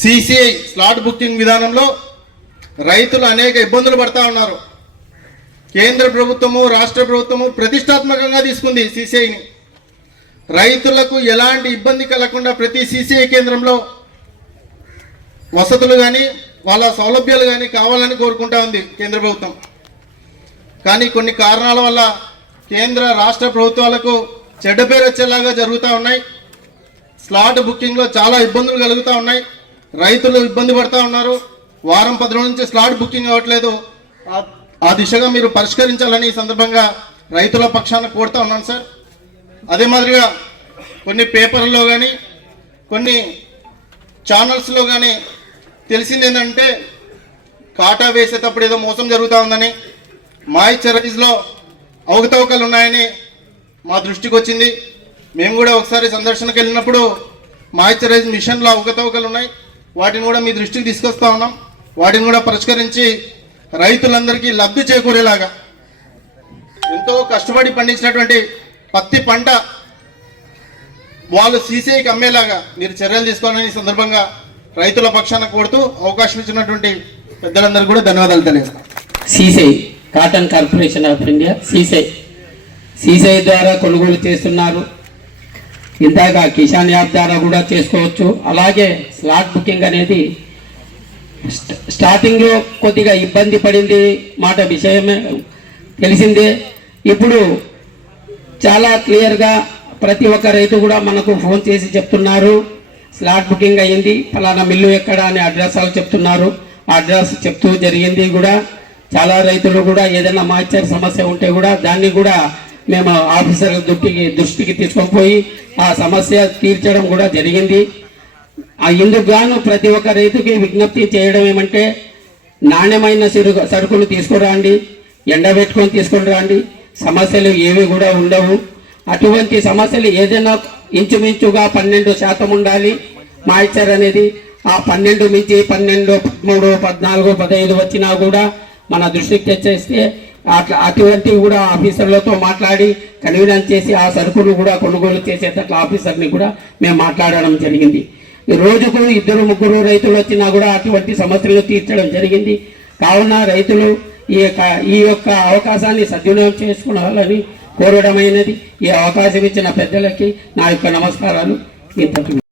CCI slot booking విధానంలో రైతులు అనేక ఇబ్బందులు పడతా ఉన్నారు. కేంద్ర ప్రభుత్వము రాష్ట్ర ప్రభుత్వము ప్రతిష్టాత్మకంగా తీసుకుంది సిసిఐని. రైతులకు ఎలాంటి ఇబ్బంది కలగకుండా ప్రతి సిసిఐ కేంద్రంలో వసతులు కానీ వాళ్ళ సౌలభ్యాలు కానీ కావాలని కోరుకుంటా ఉంది కేంద్ర ప్రభుత్వం. కానీ కొన్ని కారణాల వల్ల కేంద్ర రాష్ట్ర ప్రభుత్వాలకు చెడ్డ పేరు వచ్చేలాగా జరుగుతూ ఉన్నాయి. స్లాట్ బుకింగ్లో చాలా ఇబ్బందులు కలుగుతూ ఉన్నాయి. రైతులు ఇబ్బంది పడుతూ ఉన్నారు. వారం పది రోజుల నుంచి స్లాట్ బుకింగ్ అవ్వట్లేదు. ఆ- దిశగా మీరు పరిష్కరించాలని ఈ సందర్భంగా రైతుల పక్షాన కోరుతా ఉన్నాను సార్. అదే మాదిరిగా కొన్ని పేపర్లో కానీ కొన్ని ఛానల్స్లో కానీ తెలిసింది ఏంటంటే కాటా వేసేటప్పుడు ఏదో మోసం జరుగుతూ ఉందని మాయిశ్చరైజ్లో అవకతవకలు ఉన్నాయని మా దృష్టికి వచ్చింది. మేము కూడా ఒకసారి సందర్శనకు వెళ్ళినప్పుడు మాయిశ్చరైజ్ మిషన్లో అవకతవకలు ఉన్నాయి. వాటిని కూడా మీ దృష్టికి తీసుకొస్తా ఉన్నాం. వాటిని కూడా పరిష్కరించి రైతులందరికీ లబ్ధి చేకూరేలాగా ఎంతో కష్టపడి పండించినటువంటి పత్తి పంట వాళ్ళు సీసీఐకి అమ్మేలాగా మీరు చర్యలు తీసుకోవాలని ఈ సందర్భంగా రైతుల పక్షాన కోరుతూ అవకాశం ఇచ్చినటువంటి పెద్దలందరికీ కూడా ధన్యవాదాలు తెలియజేస్తాం. CCI Cotton Corporation of India CCI. CCI ద్వారా కొనుగోలు చేస్తున్నారు. ఇందాక కిసాన్ యాప్ ద్వారా కూడా చేసుకోవచ్చు. అలాగే స్లాట్ బుకింగ్ అనేది స్టార్టింగ్లో కొద్దిగా ఇబ్బంది పడింది మాట విషయమే తెలిసిందే. ఇప్పుడు చాలా క్లియర్గా ప్రతి ఒక్క రైతు కూడా మనకు ఫోన్ చేసి చెప్తున్నారు. స్లాట్ బుకింగ్ అయ్యింది ఫలానా మిల్లు ఎక్కడ అని అడ్రస్ వాళ్ళు చెప్తున్నారు. ఆ అడ్రస్ చెప్తూ జరిగింది కూడా. చాలా రైతులు కూడా ఏదైనా మాయిశ్చర్ సమస్య ఉంటే కూడా దాన్ని కూడా మేము ఆఫీసర్ల దృష్టికి దృష్టికి తీసుకొని ఆ సమస్య తీర్చడం కూడా జరిగింది. ఆ ఇందుకు గాను ప్రతి ఒక్క రైతుకి విజ్ఞప్తి చేయడం ఏమంటే నాణ్యమైన సరుకు సరుకులు తీసుకురండి ఎండబెట్టుకొని తీసుకొని రండి. సమస్యలు ఏవి కూడా ఉండవు. అటువంటి సమస్యలు ఏదైనా ఇంచుమించుగా పన్నెండు శాతం ఉండాలి. మాయిచర్ అనేది ఆ పన్నెండు మించి పన్నెండు పదమూడు పద్నాలుగు పదహైదు వచ్చినా కూడా మన దృష్టికి తెచ్చేస్తే అట్లా అటువంటివి కూడా ఆఫీసర్లతో మాట్లాడి కన్వీనెన్స్ చేసి ఆ సరుకులు కూడా కొనుగోలు చేసేటట్లు ఆఫీసర్ని కూడా మేము మాట్లాడడం జరిగింది. ఈ రోజుకు ఇద్దరు ముగ్గురు రైతులు వచ్చినా కూడా అటువంటి సమస్యలు తీర్చడం జరిగింది. కావున రైతులు ఈ యొక్క ఈ యొక్క అవకాశాన్ని సద్వినియోగం చేసుకోవాలని కోరడమైనది. ఈ అవకాశం ఇచ్చిన పెద్దలకి నా యొక్క నమస్కారాలు. ఇంతకు